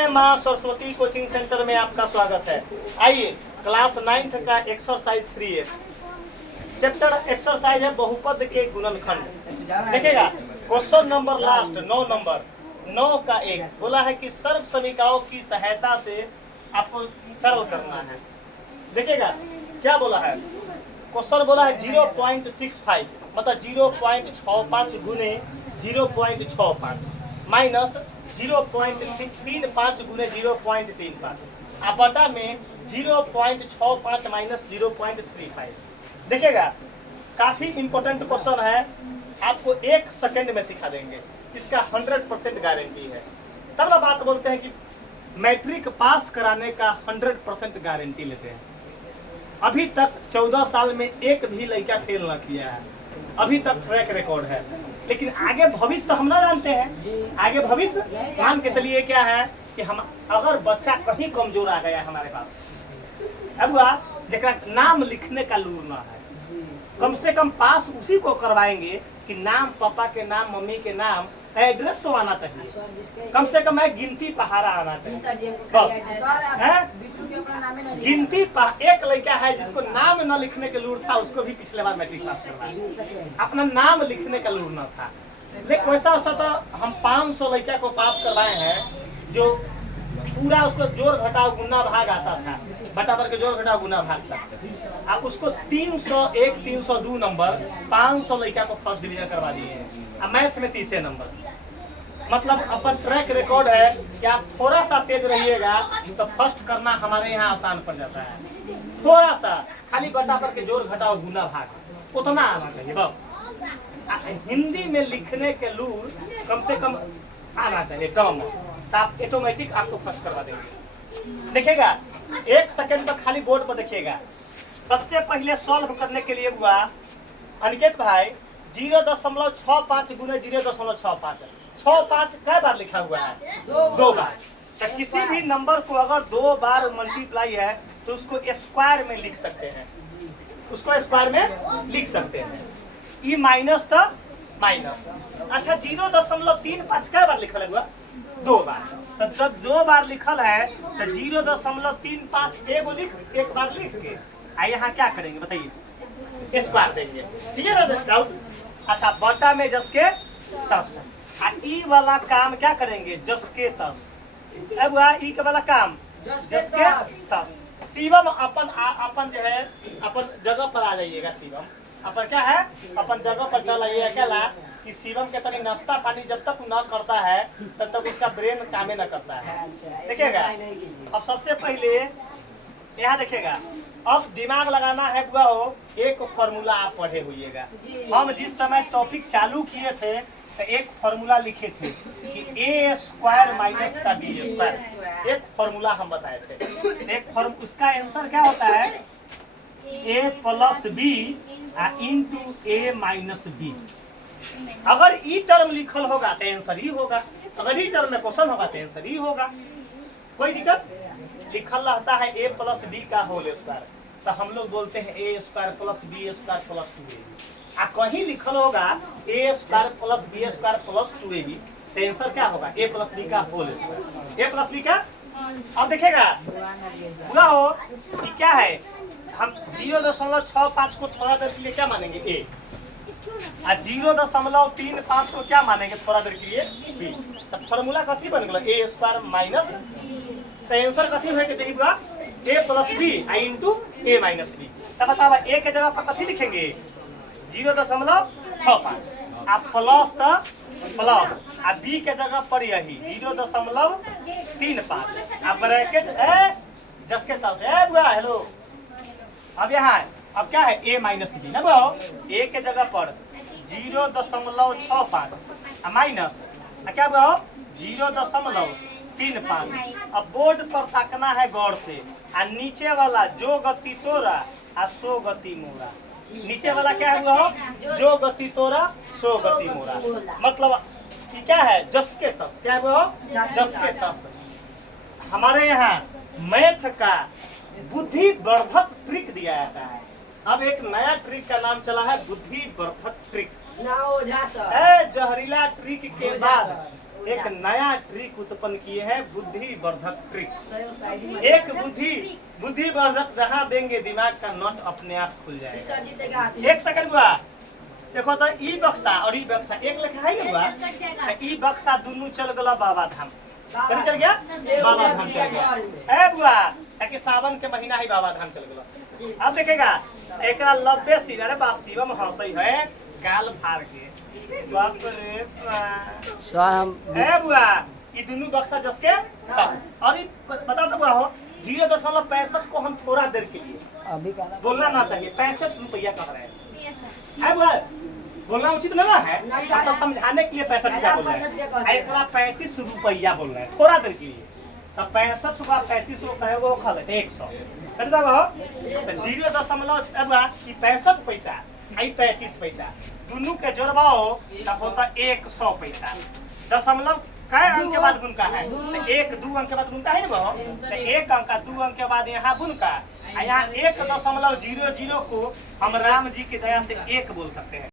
जय माँ Saraswati coaching centre में आपका स्वागत है। आइए क्लास 9th का एक्सरसाइज 3 चैप्टर एक्सरसाइज है बहुपद के गुणनखंड। देखिएगा क्वेश्चन नंबर लास्ट 9 नंबर 9 का एक बोला है कि सर्व समीकरणों की सहायता से आपको सरल करना है। देखिएगा क्या बोला है, क्वेश्चन बोला है 0.65 मतलब 0.65 गुने 0.65 माइनस 0.35 गुने 0.35 आप बटा में 0.65 माइनस 0.35। देखिएगा काफी इंपॉर्टेंट क्वेश्चन है, आपको 1 सेकंड में सिखा देंगे, इसका 100% गारंटी है। तब ना बात बोलते हैं कि मैट्रिक पास कराने का 100% गारंटी लेते हैं। अभी तक 14 साल में एक भी लड़का फेल ना किया है, अभी तक ट्रैक रिकॉर्ड है। लेकिन आगे भविष्य तो हम ना जानते हैं, आगे भविष्य मान के चलिए क्या है कि हम अगर बच्चा कहीं कमजोर आ गया हमारे पास, अब जरा नाम लिखने का लूर ना है, कम से कम पास उसी को करवाएंगे कि नाम पापा के नाम मम्मी के नाम एड्रेस तो आना चाहिए, कम से कम है गिनती पहाड़ा आना चाहिए बस है। गिनती एक लड़का है जिसको नाम न लिखने के लूर था, उसको भी पिछले बार मैट्रिक पास करवाया, अपना नाम लिखने का लूर न था। लेकिन वैसा तो हम 500 लड़का को पास करवाए हैं जो पूरा उसको जोड़ घटाव गुना भाग आता था, बटा के जोड़ घटाव गुना भाग था। आप उसको 301 302 नंबर 500 लड़का को फर्स्ट डिवीजन करवा दिए हैं, मैथ में 30 नंबर। मतलब अपन ट्रैक रिकॉर्ड है कि आप थोड़ा सा तेज रहिएगा तो फर्स्ट करना हमारे यहाँ आसान पड़ जाता है। थोड़ा सा खाली बटा पर के जोड़ घटाव गुना भाग उतना आना चाहिए बस। हिंदी में लिखने के लूर कम से कम आना चाहिए कम, तो आप ऑटोमेटिक आपको फर्स्ट करवा देंगे। देखिएगा 1 सेकंड पर खाली बोर्ड पर देखिएगा। सबसे पहले सॉल्व करने के लिए हुआ अनिकेत भाई 0.65 गुने 0.65 65 कै बार लिखा हुआ है? 2 बार। तो किसी भी नंबर को अगर 2 बार मल्टीप्लाई है तो उसको स्क्वायर में लिख सकते हैं, उसको स्क्वायर में लिख सकते हैं। ई माइनस था माइनस। अच्छा 0.35 कै बार लिखा हुआ? 2 बार। तो जब 2 बार लिखल है तो 0.35 एक बार लिख के यहाँ क्या करेंगे बताइए, स्क्वायर देंगे। ठीक है ना डाउट? अच्छा बटा में जस के तस, ई वाला काम क्या करेंगे जस के तस। अब ई के वाला काम जस के तस। शिवम अपन जो है अपन जगह पर आ जाइएगा। शिवम अपन क्या है अपन जगह पर चल आइएगा। क्या ला कि शिवम के तनी नाश्ता पानी जब तक न करता है तब तक उसका ब्रेन कामे न करता है। देखिएगा अब सबसे पहले यहाँ देखिएगा, अब दिमाग लगाना है बुआ हो, एक फॉर्मूला आप पढ़े हुईएगा। हम जिस समय टॉपिक चालू किए थे तो एक फॉर्मूला लिखे थे कि a स्क्वायर माइनस का b स्क्वायर, एक फॉर्मूला हम बताए थे। एक उसका आंसर क्या होता है a plus B into a minus B. अगर ई टर्म लिखल होगा तो आंसर ही होगा, अगर ई टर्म में क्वेश्चन होगा तो आंसर ही होगा। कोई दिक्कत? लिखल रहता है a प्लस बी का होल स्क्वायर, तो हम लोग बोलते हैं a square plus B square plus 2ab। कहीं लिखल होगा a square plus B square plus 2ab, तो आंसर क्या होगा a प्लस बी का whole square, a plus B का। अब देखिएगा पूरा हो कि क्या है, हम 0.65 को थोड़ा देर के लिए क्या मानेंगे a, और 0.35 को क्या मानेंगे थोड़ा देर के लिए b। तब फॉर्मूला कथी बन गया a स्क्वायर माइनस, तो आंसर कथी होए के चाहिए बुआ a plus B into a minus B. तब बताओ a के जगह पर कथी लिखेंगे 0.65, आप प्लस था प्लस, आ बी के जगह पर यही 0.35, आप ब्रैकेट है जस के तस है बुआ। हेलो अब यहाँ अब क्या है a माइनस बी ना बुआ, a के जगह पर 0.65 माइनस क्या बुआ 0.35। अब बोर्ड पर ताकना है गौर से, आ नीचे वाला जो गति तोरा आ सो गति मोरा। नीचे वाला क्या है वो जो गति तोरा सो गति मोरा, मतलब कि क्या है जस के तस। क्या है वो जस के तस। हमारे यहाँ मैथ का बुद्धि वर्धक ट्रिक दिया जाता है। अब एक नया ट्रिक का नाम चला है बुद्धि वर्धक ट्रिक। जहरीला ट्रिक के बाद एक नया ट्रिक उत्पन्न किए हैं, बुद्धिवर्धक ट्रिक। एक बुद्धिवर्धक जहाँ देंगे दिमाग का नट अपने आप खुल जाएगा। एक सेकंड हुआ, देखो तो ई बक्सा और ई बक्सा एक लेखा है ना हुआ, ई बक्सा दोनों चल गला बाबा धाम। कहीं चल गया? बाबा धाम चल गया। ए बुआ कि सावन के महीना ही बाबा धाम चल गया। अब देखेगा एक लब्बे सीधा रे बा शिवम हंसई है गाल फाड़ के, बाप रे बाप। ए बुआ ये दोनों बक्सा जसके और ये बता तो बुआ हो 0.65 को हम थोड़ा देर के लिए अभी बोलना ना चाहिए, 65 रुपया कह रहे हैं। बुआ बोलना उचित ना है, तो समझाने के लिए 65 रुपया बोल रहे हैं। 35 रुपया बोल रहे हैं थोड़ा देर के लिए। तब 65 रुपया 35 रुपया वो खा लेते 100 खरीदा हो तो 0.65 पैसा 35 पैसा दोनों के जोड़वाओ तब होता 100 पैसा। दशमलव कै अंक के बाद गुण का है? एक 2 अंक के बाद गुण का है ना वो, तो 1 अंक 2 अंक के बाद यहाँ गुण का, यहाँ 1.00 को हम राम जी की दया से 1 बोल सकते हैं।